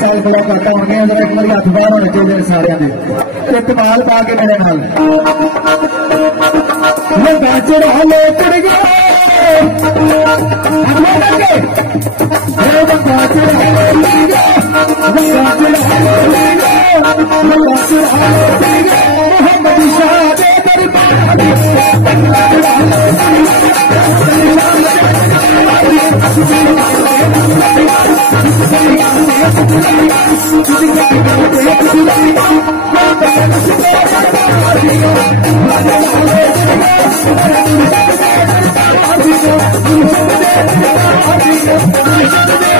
साल बड़ा करता होने एक बार हथ बाहर होने चाहिए सारे ने एक माल पा के मेरे नाल बाचर हलो चढ़ गया Thank you.